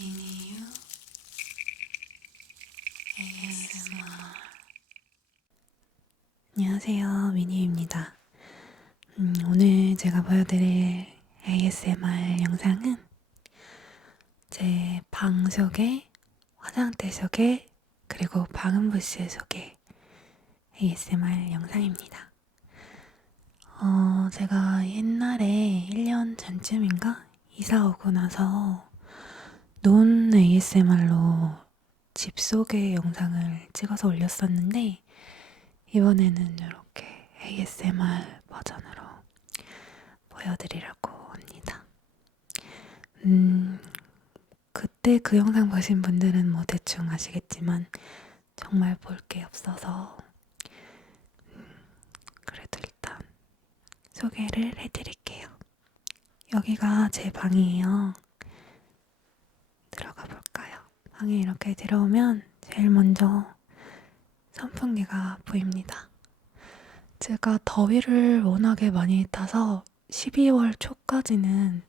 미니유 ASMR. 안녕하세요, 미니유입니다. 오늘 제가 보여드릴 ASMR 영상은 제 방 소개, 화장대 소개, 그리고 방음부스 소개 ASMR 영상입니다. 제가 옛날에 1년 전쯤인가 이사 오고 나서 논 ASMR로 집 소개 영상을 찍어서 올렸었는데 이번에는 이렇게 ASMR 버전으로 보여드리려고 합니다. 그때 그 영상 보신 분들은 뭐 대충 아시겠지만 정말 볼 게 없어서 그래도 일단 소개를 해드릴게요. 여기가 제 방이에요. 들어가 볼까요? 방에 이렇게 들어오면 제일 먼저 선풍기가 보입니다. 제가 더위를 워낙에 많이 타서 12월 초까지는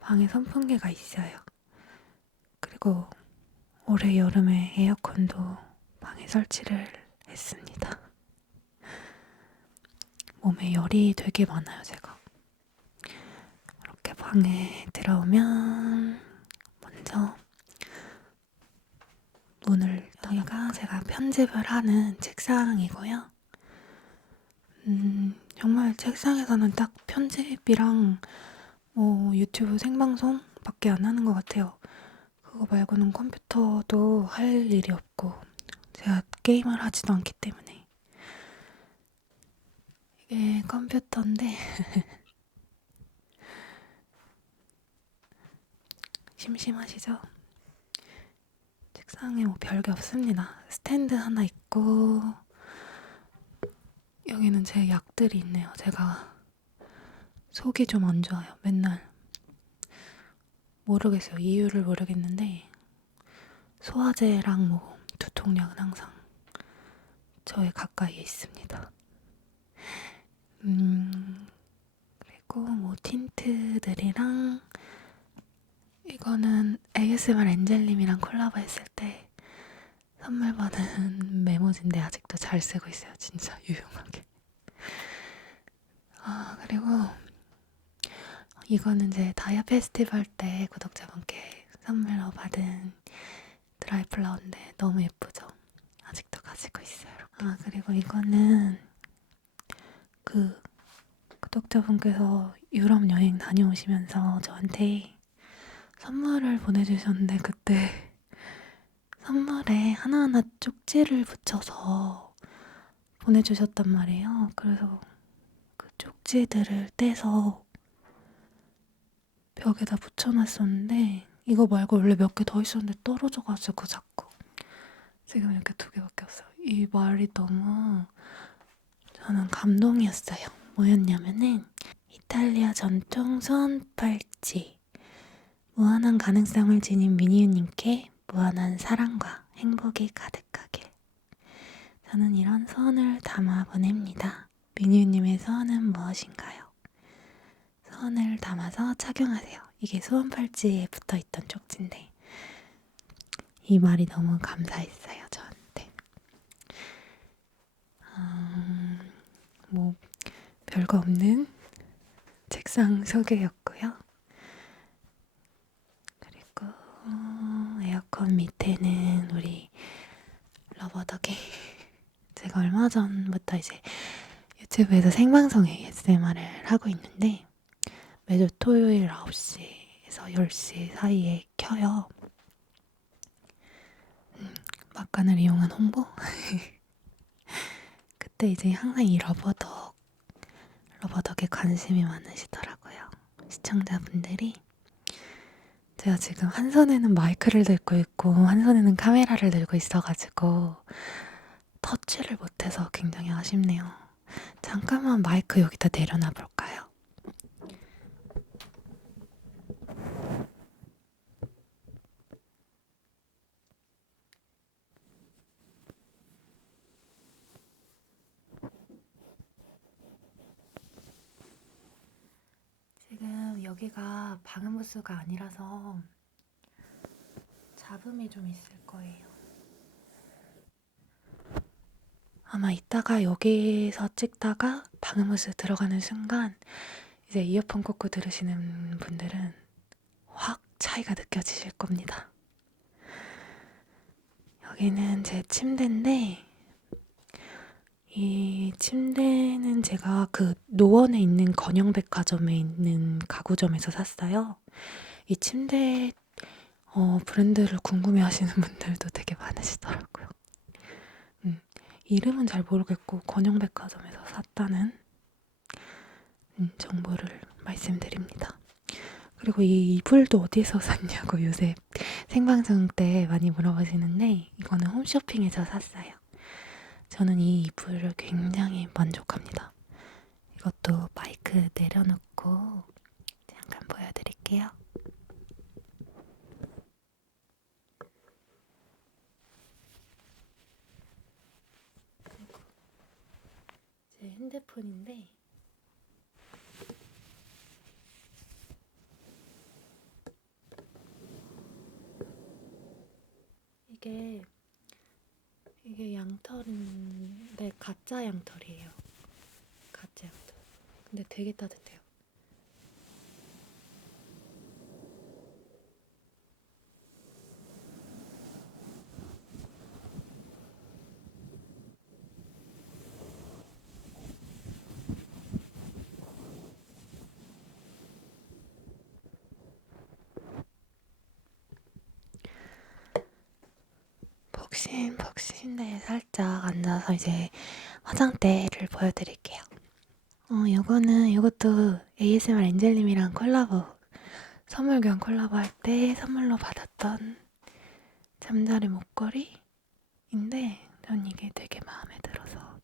방에 선풍기가 있어요. 그리고 올해 여름에 에어컨도 방에 설치를 했습니다. 몸에 열이 되게 많아요, 제가. 이렇게 방에 들어오면 먼저 문을 여기가 제가 편집을 하는 책상이고요. 정말 책상에서는 딱 편집이랑 유튜브 생방송 밖에 안 하는 것 같아요. 그거 말고는 컴퓨터도 할 일이 없고 제가 게임을 하지도 않기 때문에. 이게 컴퓨터인데 심심하시죠? 책상에 뭐 별게 없습니다. 스탠드 하나 있고 여기는 제 약들이 있네요. 제가 속이 좀 안 좋아요. 맨날 모르겠어요. 이유를 모르겠는데 소화제랑 뭐 두통약은 항상 저의 가까이에 있습니다. 그리고 뭐 틴트들이랑 이거는 ASMR 엔젤님이랑 콜라보 했을 때 선물 받은 메모지인데 아직도 잘 쓰고 있어요. 진짜 유용하게. 그리고 이거는 제 다이아 페스티벌 때 구독자분께 선물로 받은 드라이 플라워인데 너무 예쁘죠? 아직도 가지고 있어요. 그리고 이거는 그 구독자분께서 유럽 여행 다녀오시면서 저한테 선물을 보내주셨는데 그때 선물에 하나하나 쪽지를 붙여서 보내주셨단 말이에요. 그래서 그 쪽지들을 떼서 벽에다 붙여놨었는데 이거 말고 원래 몇 개 더 있었는데 떨어져가지고 자꾸 지금 이렇게 2개밖에 없어요. 이 말이 너무 저는 감동이었어요. 뭐였냐면은 이탈리아 전통 손팔찌 무한한 가능성을 지닌 미니유님께 무한한 사랑과 행복이 가득하길. 저는 이런 소원을 담아 보냅니다. 미니유님의 소원은 무엇인가요? 소원을 담아서 착용하세요. 이게 소원 팔찌에 붙어있던 쪽지인데 이 말이 너무 감사했어요, 저한테. 뭐 별거 없는 책상 소개였고요. 그리고 에어컨 밑에는 우리 러버덕이 제가 얼마 전부터 이제 유튜브에서 생방송 ASMR을 하고 있는데 매주 토요일 9시에서 10시 사이에 켜요. 막간을 이용한 홍보? 그때 이제 항상 이 러버덕에 관심이 많으시더라고요. 시청자분들이. 제가 지금 한 손에는 마이크를 들고 있고 한 손에는 카메라를 들고 있어가지고 터치를 못해서 굉장히 아쉽네요. 잠깐만 마이크 여기다 내려놔 볼까요? 지금 여기가 방음부스가 아니라서 잡음이 좀 있을 거예요. 아마 이따가 여기서 찍다가 방음부스 들어가는 순간 이제 이어폰 꽂고 들으시는 분들은 확 차이가 느껴지실 겁니다. 여기는 제 침대인데 이 침대는 제가 그 노원에 있는 건영백화점에 있는 가구점에서 샀어요. 이 침대 브랜드를 궁금해하시는 분들도 되게 많으시더라고요. 이름은 잘 모르겠고 건영백화점에서 샀다는 정보를 말씀드립니다. 그리고 이 이불도 어디서 샀냐고 요새 생방송 때 많이 물어보시는데 이거는 홈쇼핑에서 샀어요. 저는 이 이불을 굉장히 만족합니다. 이것도 마이크 내려놓고 잠깐 보여드릴게요. 제 핸드폰인데 이게 양털인데 가짜 양털이에요. 가짜 양털. 근데 되게 따뜻해요. 폭신폭신데 살짝 앉아서 이제 화장대를 보여드릴게요. 이것도 ASMR 엔젤님이랑 선물 교환 콜라보 할 때 선물로 받았던 잠자리 목걸이인데 전 이게 되게 마음에 들어서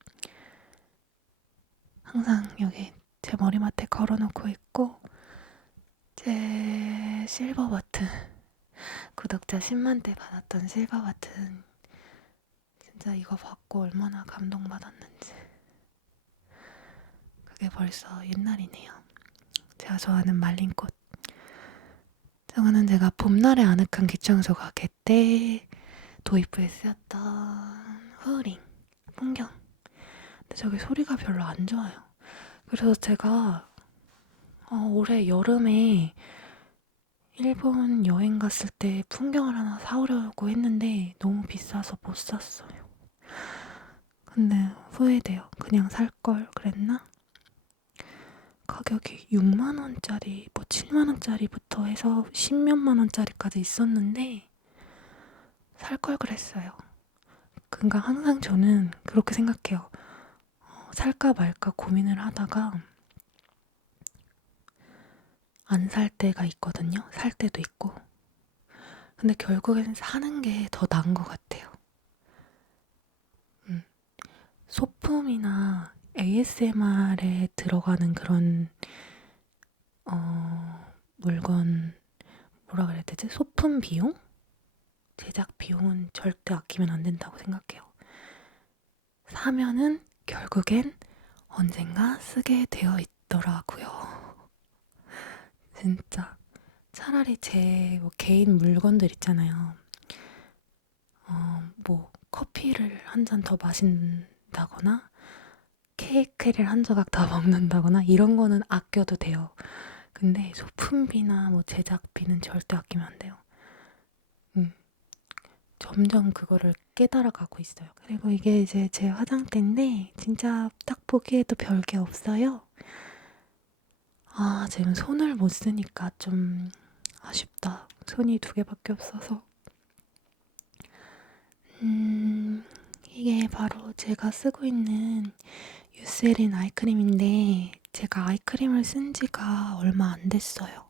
항상 여기 제 머리맡에 걸어놓고 있고 제 실버 버튼 구독자 10만대 받았던 실버 버튼 진짜 이거 받고 얼마나 감동받았는지 그게 벌써 옛날이네요. 제가 좋아하는 말린 꽃. 저거는 제가 봄날의 아늑한 귀청소가 개때 도입부에 쓰였던 후링 풍경. 근데 저게 소리가 별로 안 좋아요. 그래서 제가 올해 여름에 일본 여행 갔을 때 풍경을 하나 사오려고 했는데 너무 비싸서 못 샀어요. 근데 후회돼요. 그냥 살 걸 그랬나? 가격이 6만원짜리, 뭐 7만원짜리부터 해서 10몇만 원짜리까지 있었는데 살 걸 그랬어요. 그러니까 항상 저는 그렇게 생각해요. 살까 말까 고민을 하다가 안 살 때가 있거든요. 살 때도 있고. 근데 결국엔 사는 게 더 나은 것 같아요. 소품이나 ASMR에 들어가는 그런 물건 뭐라 그래야 되지? 소품 비용? 제작 비용은 절대 아끼면 안 된다고 생각해요. 사면은 결국엔 언젠가 쓰게 되어 있더라고요. 진짜. 차라리 제 개인 물건들 있잖아요. 뭐 커피를 한 잔 더 마신다거나 케이크를 한 조각 더 먹는다거나 이런 거는 아껴도 돼요. 근데 소품비나 뭐 제작비는 절대 아끼면 안 돼요. 점점 그거를 깨달아가고 있어요. 그리고 이게 이제 제 화장대인데 진짜 딱 보기에도 별게 없어요. 지금 손을 못 쓰니까 좀 아쉽다. 손이 2개밖에 없어서. 이게 바로 제가 쓰고 있는 유세린 아이크림인데 제가 아이크림을 쓴 지가 얼마 안 됐어요.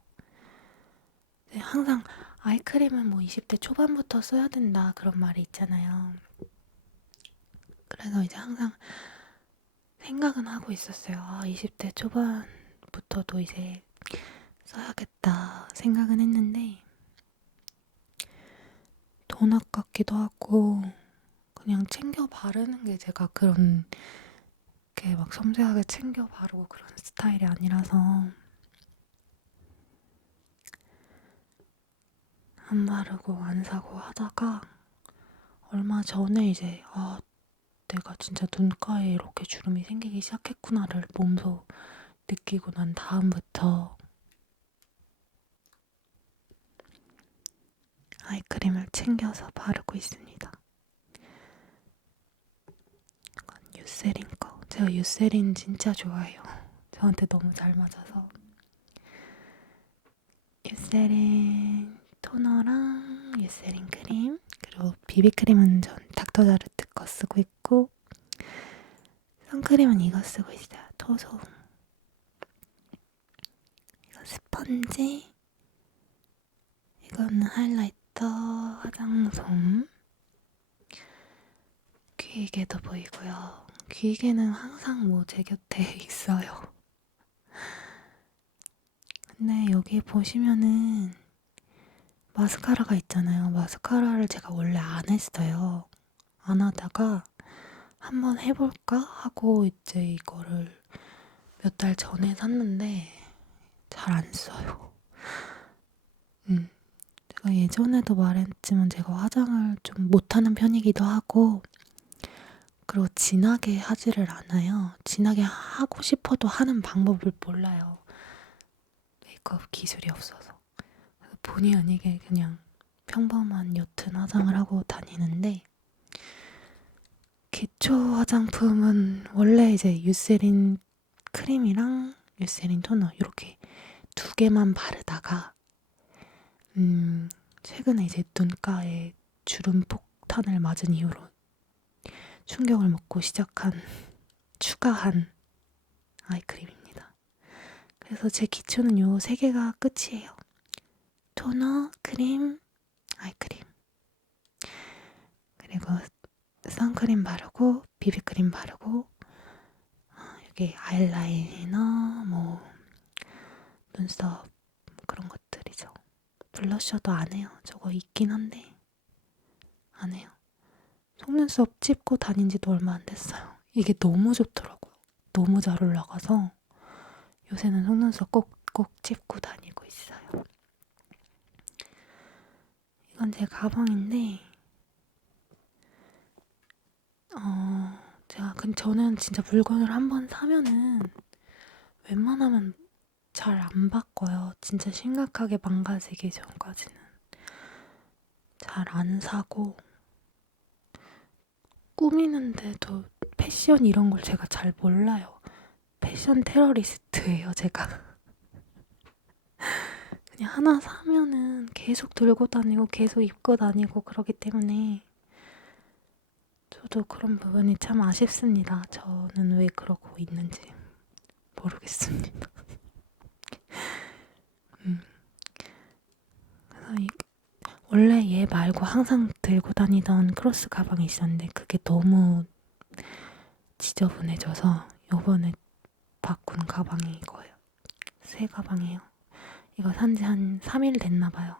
네, 항상 아이크림은 뭐 20대 초반부터 써야 된다 그런 말이 있잖아요. 그래서 이제 항상 생각은 하고 있었어요. 20대 초반부터도 이제 써야겠다 생각은 했는데 돈 아깝기도 하고 그냥 챙겨 바르는 게 제가 그런 게 막 섬세하게 챙겨 바르고 그런 스타일이 아니라서 안 바르고 안 사고 하다가 얼마 전에 이제 내가 진짜 눈가에 이렇게 주름이 생기기 시작했구나를 몸소 느끼고 난 다음부터 아이크림을 챙겨서 바르고 있습니다. 이건 유세린 거. 제가 유세린 진짜 좋아해요. 저한테 너무 잘 맞아서. 유세린 토너랑 유세린 크림, 그리고 비비크림은 전 닥터자르트 거 쓰고 있고, 선크림은 이거 쓰고 있어요. 토송. 이거 스펀지. 이건 하이라이터, 화장솜. 귀이개도 보이고요. 귀이개는 항상 뭐 제 곁에 있어요. 근데 여기 보시면은 마스카라가 있잖아요. 마스카라를 제가 원래 안 했어요. 안 하다가 한번 해볼까 하고 이제 이거를 몇 달 전에 샀는데 잘 안 써요. 제가 예전에도 말했지만 제가 화장을 좀 못하는 편이기도 하고, 그리고 진하게 하지를 않아요. 진하게 하고 싶어도 하는 방법을 몰라요. 메이크업 기술이 없어서. 본의 아니게 그냥 평범한 옅은 화장을 하고 다니는데, 기초 화장품은 원래 이제 유세린 크림이랑 유세린 토너 이렇게 두 개만 바르다가 최근에 이제 눈가에 주름 폭탄을 맞은 이후로 충격을 먹고 추가한 아이크림입니다. 그래서 제 기초는 요 세 개가 끝이에요. 토너, 크림, 아이크림. 그리고 선크림 바르고 비비크림 바르고 여기 아이라이너, 뭐 눈썹 그런 것들이죠. 블러셔도 안 해요. 저거 있긴 한데 안 해요. 속눈썹 찝고 다닌 지도 얼마 안 됐어요. 이게 너무 좋더라고요. 너무 잘 올라가서 요새는 속눈썹 꼭꼭 찝고 다니고 있어요. 이건 제 가방인데 저는 진짜 물건을 한번 사면은 웬만하면 잘 안 바꿔요. 진짜 심각하게 망가지기 전까지는 잘 안 사고, 꾸미는데도 패션 이런 걸 제가 잘 몰라요. 패션 테러리스트예요, 제가. 그냥 하나 사면은 계속 들고 다니고 계속 입고 다니고 그러기 때문에 저도 그런 부분이 참 아쉽습니다. 저는 왜 그러고 있는지 모르겠습니다. 그래서 원래 얘 말고 항상 들고 다니던 크로스 가방이 있었는데 그게 너무 지저분해져서 요번에 바꾼 가방이 이거예요. 새 가방이에요. 이거 산지 한 3일 됐나봐요.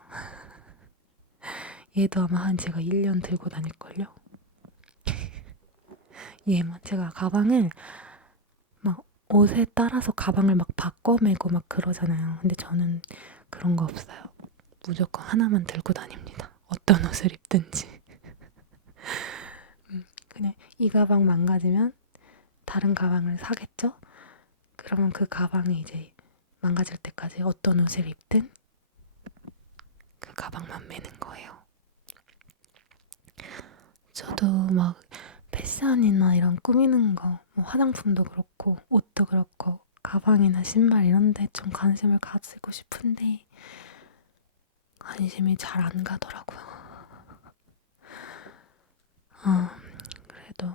얘도 아마 한 제가 1년 들고 다닐걸요? 얘만 제가 가방을 막 옷에 따라서 가방을 막 바꿔 매고 막 그러잖아요. 근데 저는 그런 거 없어요. 무조건 하나만 들고 다닙니다. 어떤 옷을 입든지. 그냥 이 가방 망가지면 다른 가방을 사겠죠? 그러면 그 가방이 이제 망가질 때까지 어떤 옷을 입든 그 가방만 매는 거예요. 저도 막 패션이나 이런 꾸미는 거, 뭐 화장품도 그렇고 옷도 그렇고 가방이나 신발 이런 데 좀 관심을 가지고 싶은데 관심이 잘 안 가더라고요. 그래도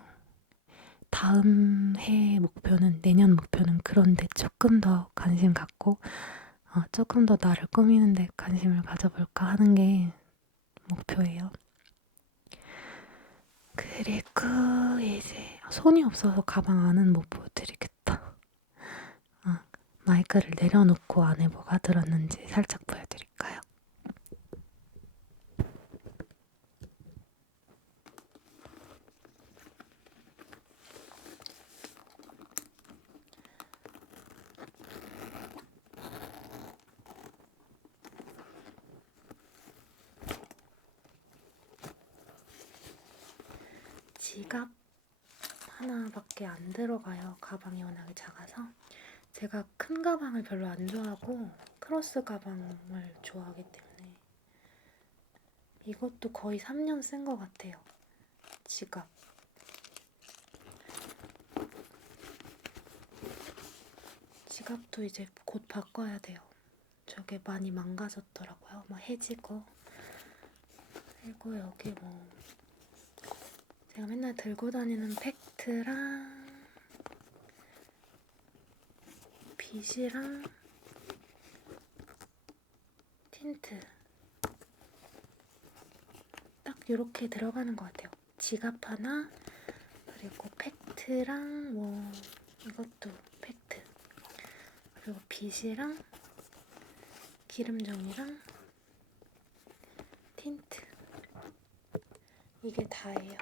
다음 해 목표는, 내년 목표는 그런데 조금 더 관심 갖고 조금 더 나를 꾸미는데 관심을 가져볼까 하는 게 목표예요. 그리고 이제 손이 없어서 가방 안은 못 보여드리겠다. 마이크를 내려놓고 안에 뭐가 들었는지 살짝 보여드릴까요? 지갑 하나밖에 안 들어가요. 가방이 워낙에 작아서. 제가 큰 가방을 별로 안 좋아하고 크로스 가방을 좋아하기 때문에 이것도 거의 3년 쓴 것 같아요. 지갑. 지갑도 이제 곧 바꿔야 돼요. 저게 많이 망가졌더라고요. 막 해지고. 그리고 여기 뭐 제가 맨날 들고 다니는 팩트랑 빗이랑 틴트 딱 이렇게 들어가는 것 같아요. 지갑 하나, 그리고 팩트랑 뭐 이것도 팩트, 그리고 빗이랑 기름종이랑 틴트, 이게 다예요.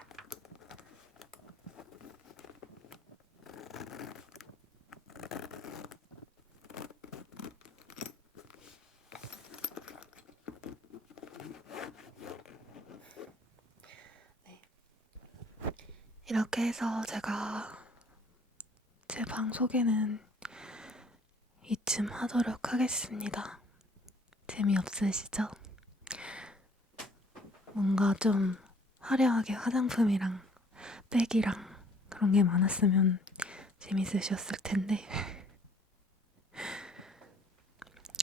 네. 이렇게 해서 제가 제 방 소개는 이쯤 하도록 하겠습니다. 재미없으시죠? 뭔가 좀 화려하게 화장품이랑 백이랑 그런 게 많았으면 재밌으셨을 텐데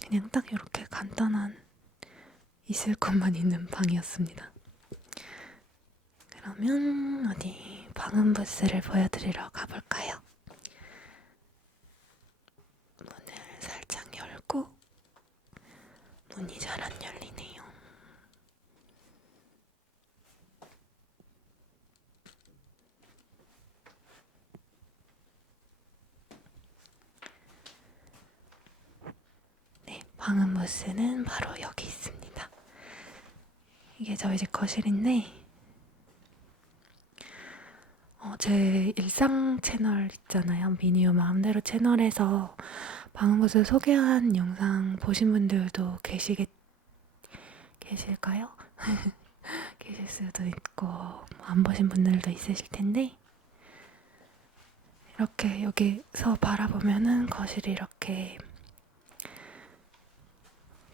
그냥 딱 이렇게 간단한 있을 것만 있는 방이었습니다. 그러면 어디 방음 부스를 보여드리러 가볼까요? 문을 살짝 열고 문이 잘 안 열리네요. 네, 방음 부스는 바로 여기 있습니다. 이게 저희 집 거실인데 제 일상 채널 있잖아요. 미니오 마음대로 채널에서 방음부스 소개한 영상 보신 분들도 계실까요? 계실 수도 있고 안 보신 분들도 있으실 텐데 이렇게 여기서 바라보면은 거실이 이렇게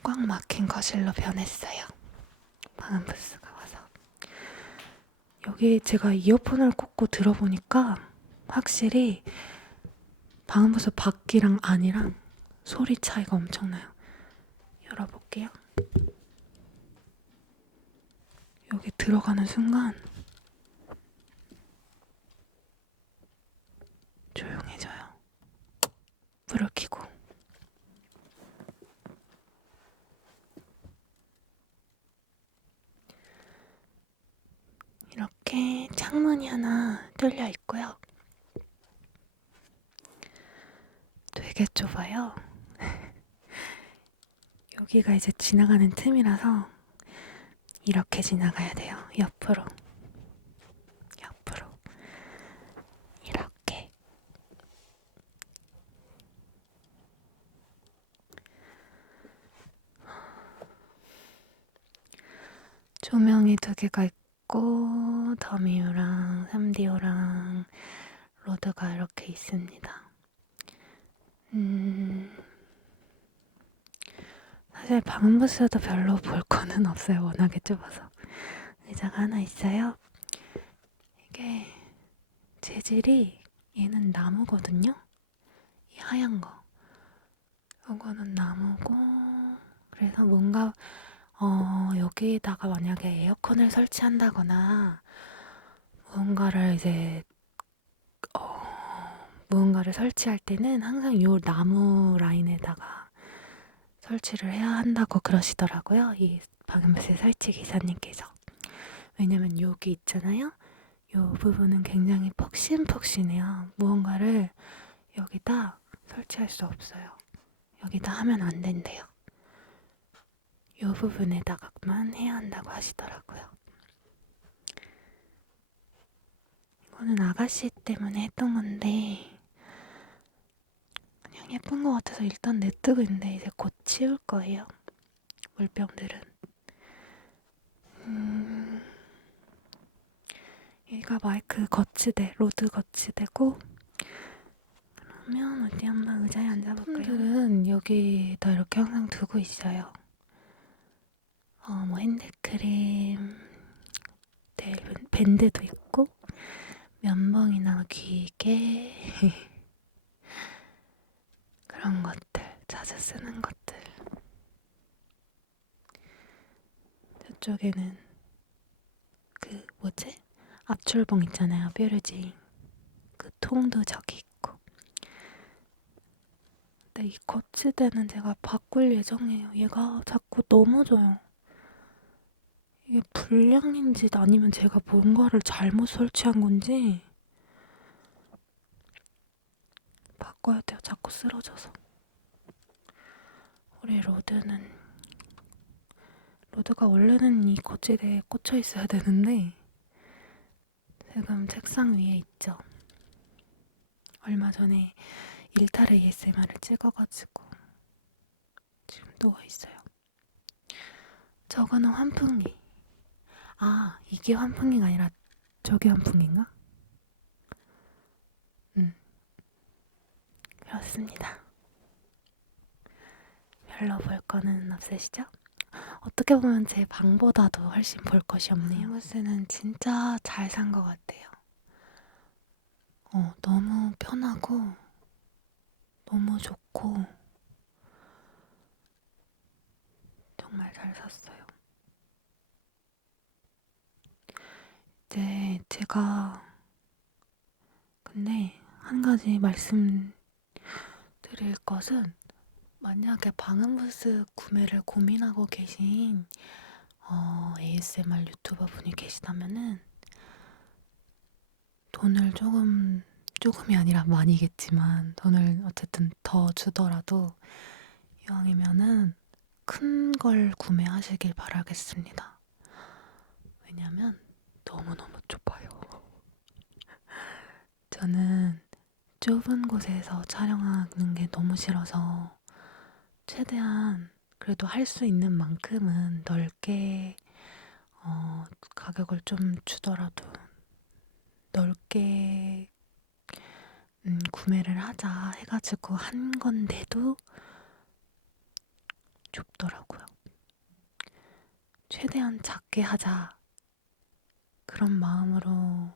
꽉 막힌 거실로 변했어요. 방음부스가 와서 여기 제가 이어폰을 꽂고 들어보니까 확실히 방음부스 밖이랑 안이랑 소리 차이가 엄청나요. 열어볼게요. 여기 들어가는 순간 조용해져요. 불을 켜고 이렇게 창문이 하나 뚫려 있고요. 되게 좁아요. 여기가 이제 지나가는 틈이라서 이렇게 지나가야 돼요. 옆으로 이렇게. 조명이 두 개가 있고 더미오랑 3디오랑 로드가 이렇게 있습니다. 사실 방음부스도 별로 볼 거는 없어요. 워낙에 좁아서. 의자가 하나 있어요. 이게 재질이 얘는 나무거든요. 이 하얀 거. 이거는 나무고 그래서 뭔가 여기다가 만약에 에어컨을 설치한다거나 무언가를 이제 무언가를 설치할 때는 항상 요 나무 라인에다가 설치를 해야 한다고 그러시더라고요. 이 방음부스 설치 기사님께서. 왜냐면 여기 있잖아요. 요 부분은 굉장히 퍽신퍽신해요. 무언가를 여기다 설치할 수 없어요. 여기다 하면 안 된대요. 요 부분에다가만 해야 한다고 하시더라고요. 이거는 아가씨 때문에 했던 건데 그냥 예쁜 것 같아서 일단 냅두고 있는데 이제 곧 치울 거예요. 물병들은. 이 여기가 마이크 거치대, 로드 거치대고, 그러면 어디 한번 의자에 앉아볼까요? 제품들은 여기다 이렇게 항상 두고 있어요. 뭐 핸드크림, 밴드도 있고, 면봉이나 귀게 그런 것들, 자주 쓰는 것들. 저쪽에는 그 뭐지? 압출봉 있잖아요, 뾰루지. 그 통도 저기 있고. 근데 이 거치대는 제가 바꿀 예정이에요. 얘가 자꾸 넘어져요. 이게 불량인지 아니면 제가 뭔가를 잘못 설치한 건지 바꿔야 돼요. 자꾸 쓰러져서. 우리 로드가 원래는 이 거치대에 꽂혀 있어야 되는데 지금 책상 위에 있죠. 얼마 전에 일탈 ASMR을 찍어가지고 지금 누워있어요. 저거는 환풍기. 아, 이게 환풍기가 아니라 저게 환풍기인가? 그렇습니다. 별로 볼 거는 없으시죠? 어떻게 보면 제 방보다도 훨씬 볼 것이 없네요. 방구스는 진짜 잘 산 것 같아요. 너무 편하고 너무 좋고 정말 잘 샀어요. 이제 제가 근데 한 가지 말씀드릴 것은 만약에 방음부스 구매를 고민하고 계신 ASMR 유튜버 분이 계시다면은 돈을 조금이 아니라 많이겠지만 돈을 어쨌든 더 주더라도 이왕이면은 큰 걸 구매하시길 바라겠습니다. 왜냐면 너무너무 좁아요. 저는 좁은 곳에서 촬영하는 게 너무 싫어서 최대한 그래도 할 수 있는 만큼은 넓게 가격을 좀 주더라도 넓게 구매를 하자 해가지고 한 건데도 좁더라고요. 최대한 작게 하자 그런 마음으로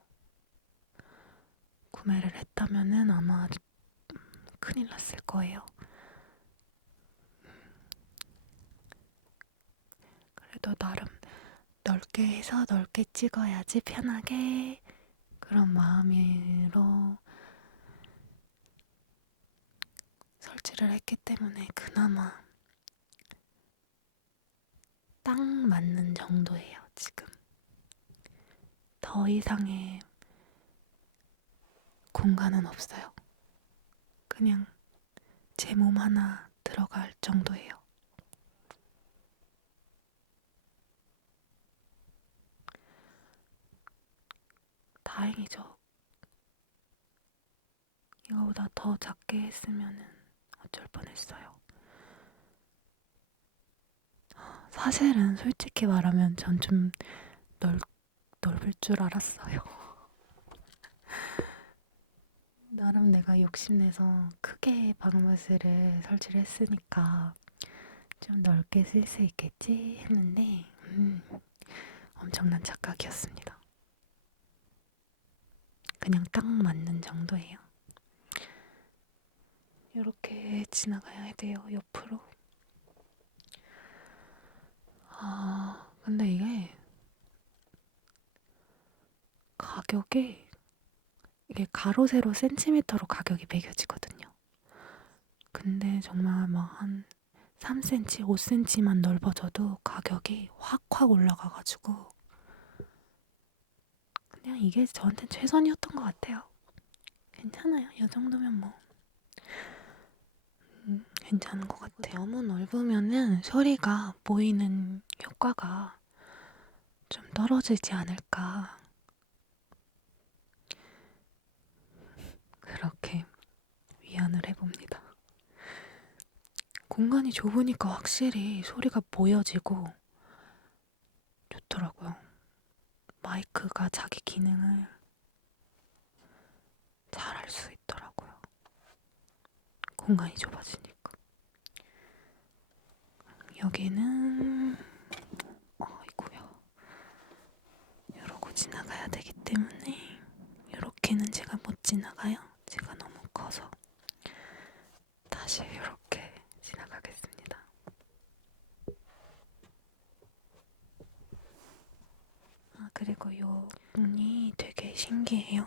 구매를 했다면은 아마 큰일 났을 거예요. 그래도 나름 넓게 해서 넓게 찍어야지 편하게 그런 마음으로 설치를 했기 때문에 그나마 딱 맞는 정도예요, 지금. 더 이상의 공간은 없어요. 그냥 제 몸 하나 들어갈 정도예요. 다행이죠. 이거보다 더 작게 했으면은 어쩔 뻔했어요. 사실은 솔직히 말하면 전 좀 넓을 줄 알았어요. 나름 내가 욕심내서 크게 방음부스를 설치를 했으니까 좀 넓게 쓸 수 있겠지 했는데 엄청난 착각이었습니다. 그냥 딱 맞는 정도예요. 이렇게 지나가야 돼요, 옆으로. 근데 가격이 이게 가로 세로 센티미터로 가격이 매겨지거든요. 근데 정말 막 한 3cm, 5cm만 넓어져도 가격이 확 올라가가지고 그냥 이게 저한테 최선이었던 것 같아요. 괜찮아요. 이 정도면 뭐 괜찮은 것 같아요. 너무 넓으면은 소리가 모이는 효과가 좀 떨어지지 않을까 그렇게 위안을 해봅니다. 공간이 좁으니까 확실히 소리가 모여지고 좋더라고요. 마이크가 자기 기능을 갈 수 있더라고요. 공간이 좁아지니까. 여기는 아이고야. 이러고 지나가야 되기 때문에 이렇게는 제가 못 지나가요. 제가 너무 커서. 다시 이렇게 지나가겠습니다. 그리고 요 문이 되게 신기해요.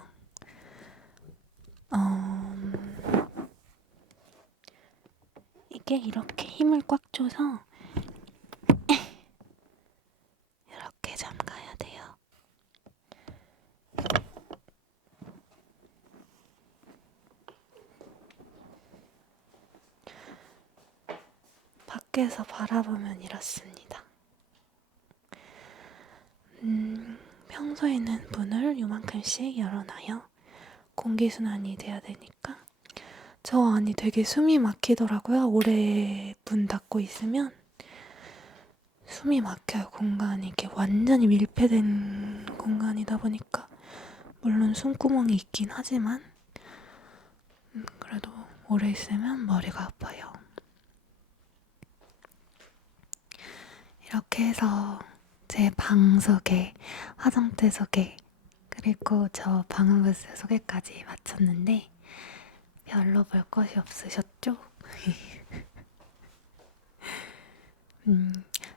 이게 이렇게 힘을 꽉 줘서 이렇게 잠가야 돼요. 밖에서 바라보면 이렇습니다. 평소에는 문을 요만큼씩 열어놔요. 공기순환이 돼야 되니까. 저 안이 되게 숨이 막히더라고요. 오래 문 닫고 있으면 숨이 막혀요. 공간이 이렇게 완전히 밀폐된 공간이다 보니까. 물론 숨구멍이 있긴 하지만 그래도 오래 있으면 머리가 아파요. 이렇게 해서 제 방 소개, 화장대 소개, 그리고 저 방음부스 소개까지 마쳤는데 별로 볼 것이 없으셨죠?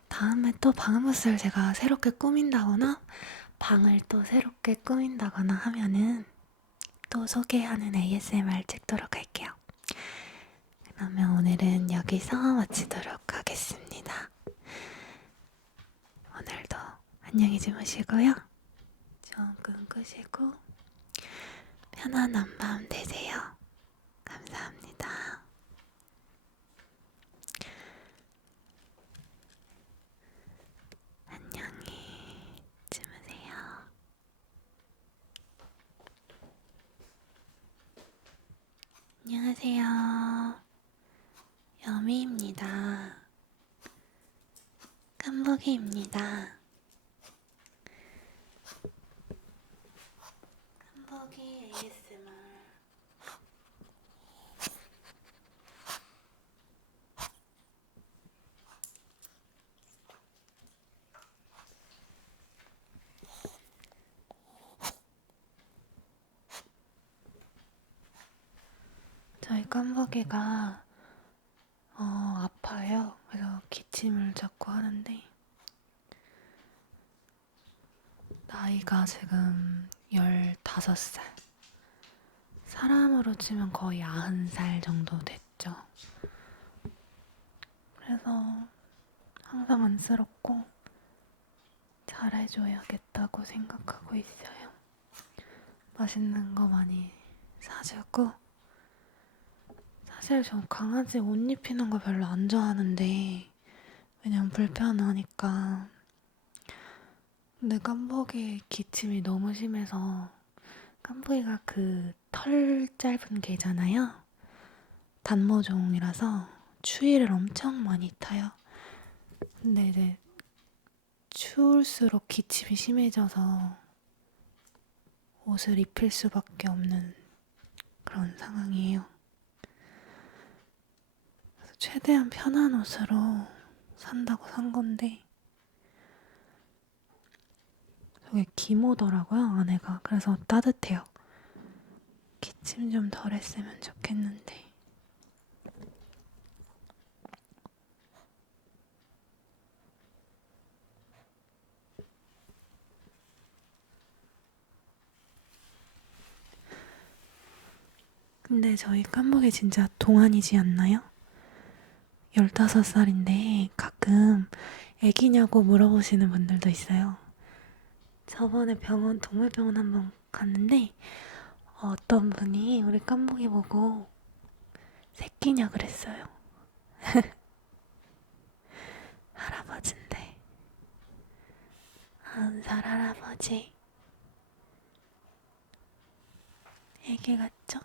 다음에 또 방음부스를 제가 새롭게 꾸민다거나 방을 또 새롭게 꾸민다거나 하면은 또 소개하는 ASMR 찍도록 할게요. 그러면 오늘은 여기서 마치도록 하겠습니다. 오늘도 안녕히 주무시고요. 좋은 꿈 꾸시고 편안한 밤 되세요. 감사합니다. 안녕히 주무세요. 안녕하세요. 여미입니다. 깜보기입니다. 깜보기 ASMR. 저희 깜보기가 아파요. 그래서 기침을 자꾸 하는데 나이가 지금 15살. 사람으로 치면 거의 90살 정도 됐죠. 그래서 항상 안쓰럽고 잘해줘야겠다고 생각하고 있어요. 맛있는 거 많이 사주고. 사실 저 강아지 옷 입히는 거 별로 안 좋아하는데 왜냐면 불편하니까. 근데 깜보기 기침이 너무 심해서 깜보기가 그 털 짧은 개잖아요. 단모종이라서 추위를 엄청 많이 타요. 근데 이제 추울수록 기침이 심해져서 옷을 입힐 수밖에 없는 그런 상황이에요. 그래서 최대한 편한 옷으로 산다고 산 건데 저게 기모더라고요, 안에가. 그래서 따뜻해요. 기침 좀 덜 했으면 좋겠는데. 근데 저희 깜보기 진짜 동안이지 않나요? 15살인데 가끔 애기냐고 물어보시는 분들도 있어요. 저번에 동물병원 한번 갔는데 어떤 분이 우리 깜보기 보고 새끼냐 그랬어요. 할아버지인데. 90살 할아버지. 애기 같죠?